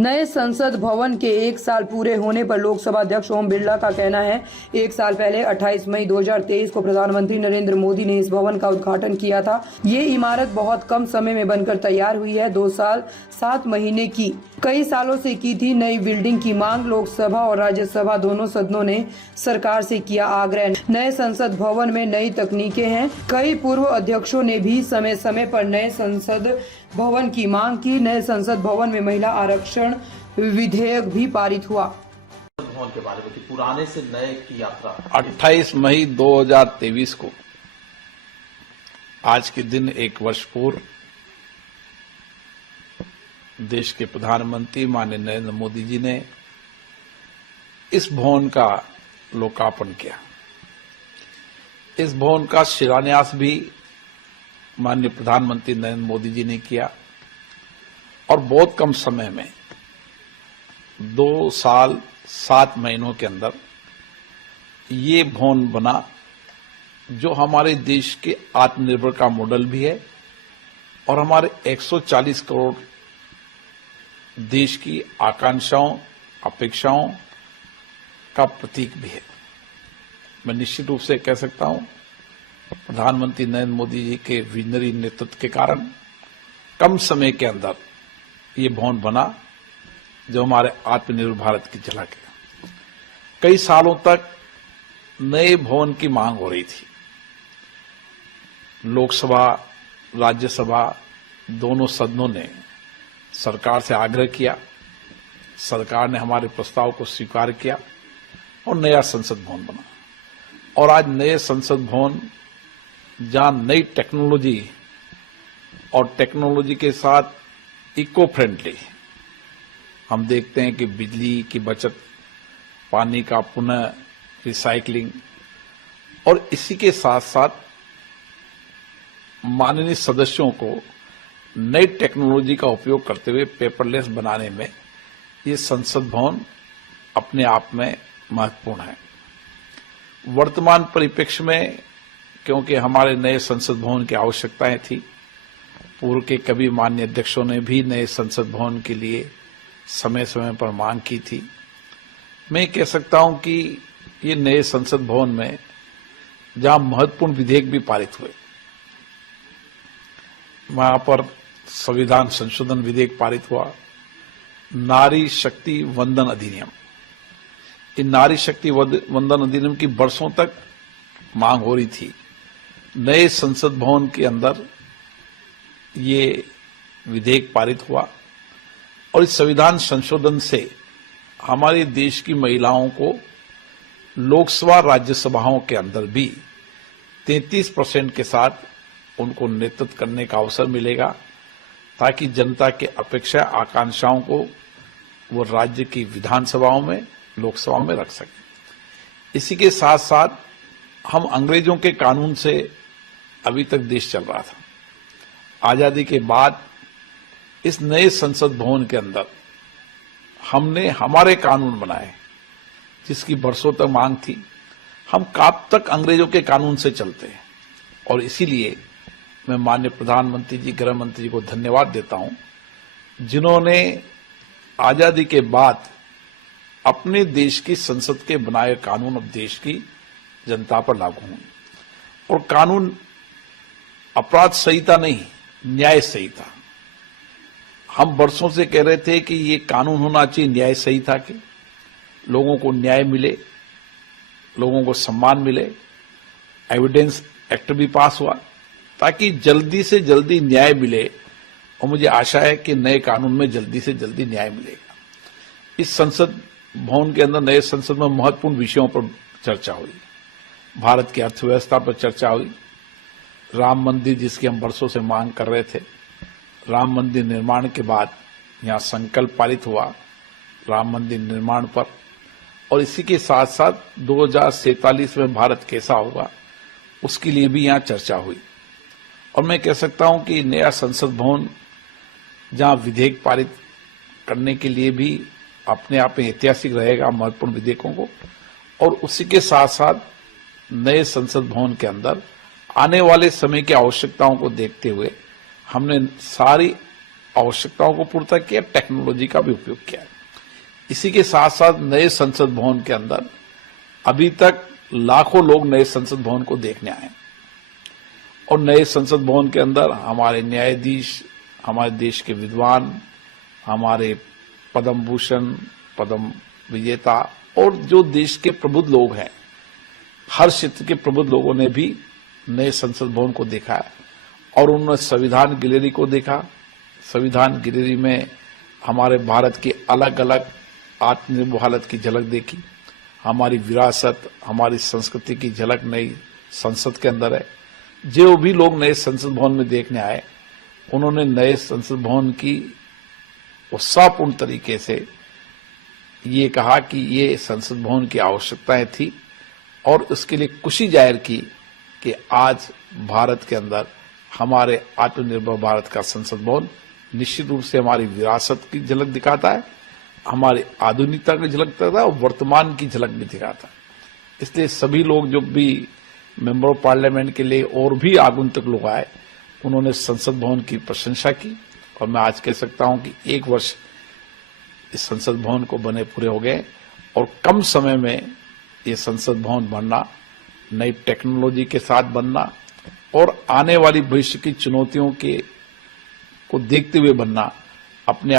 नए संसद भवन के एक साल पूरे होने पर लोकसभा अध्यक्ष ओम बिरला का कहना है, एक साल पहले 28 मई 2023 को प्रधानमंत्री नरेंद्र मोदी ने इस भवन का उद्घाटन किया था। ये इमारत बहुत कम समय में बनकर तैयार हुई है। 2 साल 7 महीने की कई सालों से की थी नई बिल्डिंग की मांग। लोकसभा और राज्यसभा दोनों सदनों ने सरकार से किया आग्रह। नए संसद भवन में नई तकनीकें हैं। कई पूर्व अध्यक्षों ने भी समय समय पर नए संसद भवन की मांग की। नए संसद भवन में महिला आरक्षण विधेयक भी पारित हुआ। भवन के बारे में कि पुराने से नए की यात्रा 28 मई 2023 को आज के दिन एक वर्ष पूर्व देश के प्रधानमंत्री माननीय नरेंद्र मोदी जी ने इस भवन का लोकार्पण किया। इस भवन का शिलान्यास भी माननीय प्रधानमंत्री नरेंद्र मोदी जी ने किया और बहुत कम समय में 2 साल 7 महीनों के अंदर ये भवन बना, जो हमारे देश के आत्मनिर्भर का मॉडल भी है और हमारे 140 करोड़ देश की आकांक्षाओं अपेक्षाओं का प्रतीक भी है। मैं निश्चित रूप से कह सकता हूं, प्रधानमंत्री नरेंद्र मोदी जी के विजनरी नेतृत्व के कारण कम समय के अंदर ये भवन बना, जो हमारे आत्मनिर्भर भारत की झलक है। कई सालों तक नए भवन की मांग हो रही थी। लोकसभा राज्यसभा दोनों सदनों ने सरकार से आग्रह किया, सरकार ने हमारे प्रस्ताव को स्वीकार किया और नया संसद भवन बना। और आज नए संसद भवन जहां नई टेक्नोलॉजी और टेक्नोलॉजी के साथ इको फ्रेंडली हम देखते हैं कि बिजली की बचत, पानी का पुनः रिसाइकलिंग और इसी के साथ साथ माननीय सदस्यों को नई टेक्नोलॉजी का उपयोग करते हुए पेपरलेस बनाने में ये संसद भवन अपने आप में महत्वपूर्ण है। वर्तमान परिप्रेक्ष्य में क्योंकि हमारे नए संसद भवन की आवश्यकताएं थी, पूर्व के कभी माननीय अध्यक्षों ने भी नए संसद भवन के लिए समय समय पर मांग की थी। मैं कह सकता हूं कि ये नए संसद भवन में जहां महत्वपूर्ण विधेयक भी पारित हुए, वहां पर संविधान संशोधन विधेयक पारित हुआ, नारी शक्ति वंदन अधिनियम। इन नारी शक्ति वंदन अधिनियम की वर्षों तक मांग हो रही थी। नए संसद भवन के अंदर ये विधेयक पारित हुआ और इस संविधान संशोधन से हमारे देश की महिलाओं को लोकसभा राज्यसभाओं के अंदर भी 33% के साथ उनको नेतृत्व करने का अवसर मिलेगा, ताकि जनता के अपेक्षा आकांक्षाओं को वो राज्य की विधानसभाओं में लोकसभा में रख सके। इसी के साथ साथ हम अंग्रेजों के कानून से अभी तक देश चल रहा था। आजादी के बाद इस नए संसद भवन के अंदर हमने हमारे कानून बनाए, जिसकी बरसों तक मांग थी। हम कब तक अंग्रेजों के कानून से चलते हैं, और इसीलिए मैं माननीय प्रधानमंत्री जी, गृह मंत्री जी को धन्यवाद देता हूं, जिन्होंने आजादी के बाद अपने देश की संसद के बनाए कानून अब देश की जनता पर लागू हों। और कानून अपराध संहिता नहीं, न्याय संहिता। हम वर्षों से कह रहे थे कि ये कानून होना चाहिए न्याय संहिता के, लोगों को न्याय मिले, लोगों को सम्मान मिले। एविडेंस एक्ट भी पास हुआ ताकि जल्दी से जल्दी न्याय मिले, और मुझे आशा है कि नए कानून में जल्दी से जल्दी न्याय मिलेगा। इस संसद भवन के अंदर नए संसद में महत्वपूर्ण विषयों पर चर्चा हुई। भारत की अर्थव्यवस्था पर चर्चा हुई, राम मंदिर जिसकी हम वर्षों से मांग कर रहे थे, राम मंदिर निर्माण के बाद यहाँ संकल्प पारित हुआ राम मंदिर निर्माण पर, और इसी के साथ साथ 2047 में भारत कैसा होगा उसके लिए भी यहाँ चर्चा हुई। और मैं कह सकता हूं कि नया संसद भवन जहां विधेयक पारित करने के लिए भी अपने आप में ऐतिहासिक रहेगा महत्वपूर्ण विधेयकों को, और उसी के साथ साथ नए संसद भवन के अंदर आने वाले समय की आवश्यकताओं को देखते हुए हमने सारी आवश्यकताओं को पूर्ता किया, टेक्नोलॉजी का भी उपयोग किया। इसी के साथ साथ नए संसद भवन के अंदर अभी तक लाखों लोग नए संसद भवन को देखने आए और नए संसद भवन के अंदर हमारे न्यायाधीश, हमारे देश के विद्वान, हमारे पद्म भूषण, पद्म विजेता और जो देश के प्रबुद्ध लोग हैं, हर क्षेत्र के प्रबुद्ध लोगों ने भी नए संसद भवन को देखा है और उन्होंने संविधान गैलरी को देखा। संविधान गैलरी में हमारे भारत की अलग अलग आत्मनिर्भर भारत की झलक देखी, हमारी विरासत, हमारी संस्कृति की झलक नई संसद के अंदर है। जो भी लोग नए संसद भवन में देखने आए, उन्होंने नए संसद भवन की उत्साहपूर्ण तरीके से ये कहा कि ये संसद भवन की आवश्यकताएं थी और उसके लिए खुशी जाहिर की कि आज भारत के अंदर हमारे आत्मनिर्भर भारत का संसद भवन निश्चित रूप से हमारी विरासत की झलक दिखाता है, हमारी आधुनिकता की झलक दिखाता है और वर्तमान की झलक भी दिखाता है। इसलिए सभी लोग जो भी मेंबर ऑफ पार्लियामेंट के लिए और भी आगंतुक लोग आए, उन्होंने संसद भवन की प्रशंसा की और मैं आज कह सकता हूं कि 1 वर्ष इस संसद भवन को बने पूरे हो गए और कम समय में ये संसद भवन बनना, नई टेक्नोलॉजी के साथ बनना और आने वाली भविष्य की चुनौतियों को देखते हुए बनना अपने